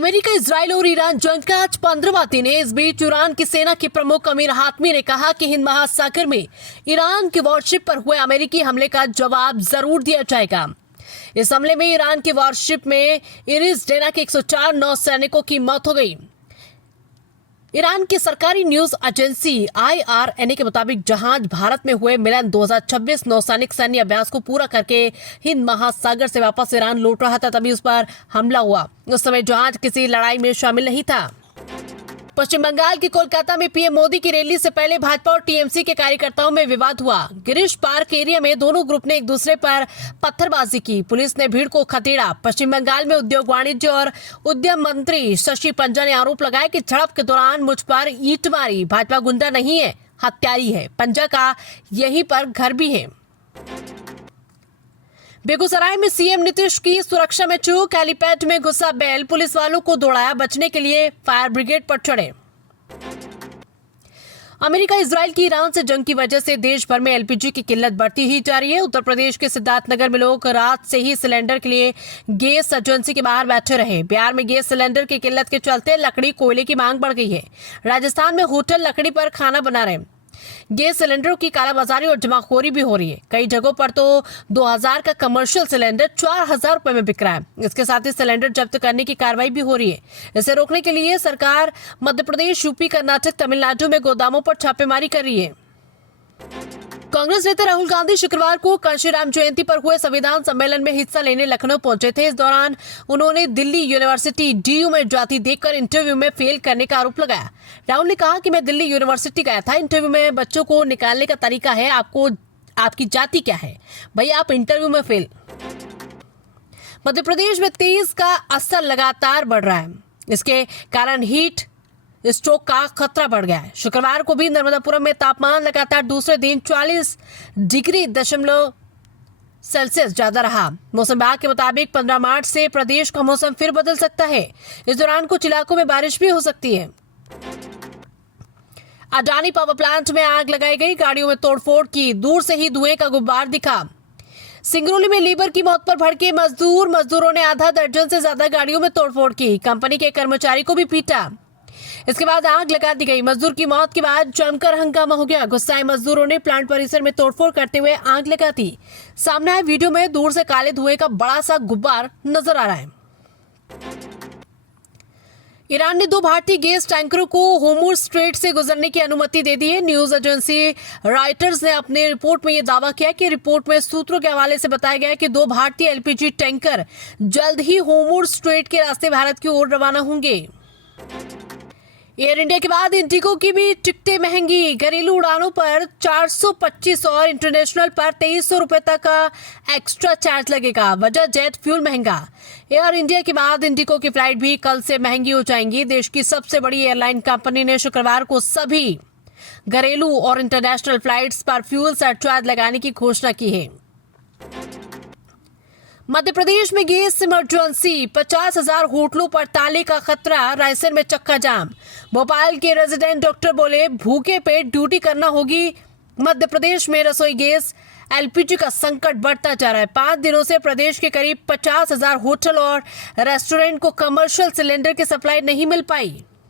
America, Israel और Iran जंग का आज 15वां दिन है। इस बीच ईरान की सेना के प्रमुख अमीर हातमी ने कहा कि हिंद महासागर में ईरान के वॉरशिप पर हुए अमेरिकी हमले का जवाब जरूर दिया जाएगा। इस हमले में ईरान की वॉरशिप में इरिस डेना के 104 नौसैनिकों की मौत हो गई। ईरान की सरकारी न्यूज एजेंसी IRNA के मुताबिक जहाज भारत में हुए मिलन 2026 नौसैनिक सैन्य अभ्यास को पूरा करके हिंद महासागर से वापस ईरान लौट रहा था, तभी उस पर हमला हुआ। उस समय जहाज किसी लड़ाई में शामिल नहीं था। पश्चिम बंगाल के कोलकाता में पीएम मोदी की रैली से पहले भाजपा और टीएमसी के कार्यकर्ताओं में विवाद हुआ। गिरीश पार्क एरिया में दोनों ग्रुप ने एक दूसरे पर पत्थरबाजी की। पुलिस ने भीड़ को खदेड़ा। पश्चिम बंगाल में उद्योग, वाणिज्य और उद्यम मंत्री शशि पंजा ने आरोप लगाया कि झड़प के दौरान मुझ पर ईंट मारी। भाजपा गुंडा नहीं है, हत्यारी है। पंजा का यहीं पर घर भी है। बेगूसराय में सीएम नीतीश की सुरक्षा में चूक। हेलीपैड में घुसा बैल, पुलिस वालों को दौड़ाया। बचने के लिए फायर ब्रिगेड पर चढ़े। अमेरिका, इजराइल की ईरान से जंग की वजह से देश भर में एलपीजी की किल्लत बढ़ती ही जा रही है। उत्तर प्रदेश के सिद्धार्थनगर में लोग रात से ही सिलेंडर के लिए गैस एजेंसी के बाहर बैठे रहे। बिहार में गैस सिलेंडर की किल्लत के चलते लकड़ी, कोयले की मांग बढ़ गई है। राजस्थान में होटल लकड़ी पर खाना बना रहे। गैस सिलेंडरों की कालाबाजारी और जमाखोरी भी हो रही है। कई जगहों पर तो 2000 का कमर्शियल सिलेंडर 4000 रुपए में बिक रहा है। इसके साथ ही सिलेंडर जब्त करने की कार्रवाई भी हो रही है। इसे रोकने के लिए सरकार मध्य प्रदेश, यूपी, कर्नाटक, तमिलनाडु में गोदामों पर छापेमारी कर रही है। कांग्रेस नेता राहुल गांधी शुक्रवार को कांशीराम जयंती पर हुए संविधान सम्मेलन में हिस्सा लेने लखनऊ पहुंचे थे। इस दौरान उन्होंने दिल्ली यूनिवर्सिटी DU में जाति देखकर इंटरव्यू में फेल करने का आरोप लगाया। राहुल ने कहा कि मैं दिल्ली यूनिवर्सिटी गया था, इंटरव्यू में बच्चों को निकालने का तरीका है आपको आपकी जाति क्या है, भैया आप इंटरव्यू में फेल। मध्य प्रदेश में तेज का असर लगातार बढ़ रहा है। इसके कारण हीट स्ट्रोक का खतरा बढ़ गया है। शुक्रवार को भी नर्मदापुरम में तापमान लगातार दूसरे दिन 40°C ज्यादा रहा। मौसम विभाग के मुताबिक 15 मार्च से प्रदेश का मौसम फिर बदल सकता है। इस दौरान कुछ इलाकों में बारिश भी हो सकती है। अडानी पावर प्लांट में आग लगाई गई, गाड़ियों में तोड़फोड़ की, दूर से ही धुएं का गुब्बार दिखा। सिंगरौली में लेबर की मौत पर भड़के मजदूरों ने आधा दर्जन से ज्यादा गाड़ियों में तोड़फोड़ की। कंपनी के कर्मचारी को भी पीटा। इसके बाद आग लगा दी गई। मजदूर की मौत के बाद जमकर हंगामा हो गया। गुस्साए मजदूरों ने प्लांट परिसर में तोड़फोड़ करते हुए आग लगा दी। सामने आए वीडियो में दूर से काले धुएं का बड़ा सा गुब्बार नजर आ रहा है। ईरान ने 2 भारतीय गैस टैंकरों को होर्मुज स्ट्रेट से गुजरने की अनुमति दे दी है। न्यूज एजेंसी रॉयटर्स ने अपनी रिपोर्ट में यह दावा किया कि रिपोर्ट में सूत्रों के हवाले से बताया गया कि 2 भारतीय LPG टैंकर जल्द ही होर्मुज स्ट्रेट के रास्ते भारत की ओर रवाना होंगे। एयर इंडिया के बाद इंडिगो की भी टिकटें महंगी। घरेलू उड़ानों पर 425 और इंटरनेशनल पर 2300 रुपए तक का एक्स्ट्रा चार्ज लगेगा। वजह जेट फ्यूल महंगा। एयर इंडिया के बाद इंडिगो की फ्लाइट भी कल से महंगी हो जाएंगी। देश की सबसे बड़ी एयरलाइन कंपनी ने शुक्रवार को सभी घरेलू और इंटरनेशनल फ्लाइट्स पर फ्यूल सरचार्ज लगाने की घोषणा की है। मध्य प्रदेश में गैस इमरजेंसी, 50,000 होटलों पर ताले का खतरा। रायसेन में चक्का जाम। भोपाल के रेजिडेंट डॉक्टर बोले भूखे पेट ड्यूटी करना होगी। मध्य प्रदेश में रसोई गैस LPG का संकट बढ़ता जा रहा है। 5 दिनों से प्रदेश के करीब 50,000 होटल और रेस्टोरेंट को कमर्शियल सिलेंडर की सप्लाई नहीं मिल पाई।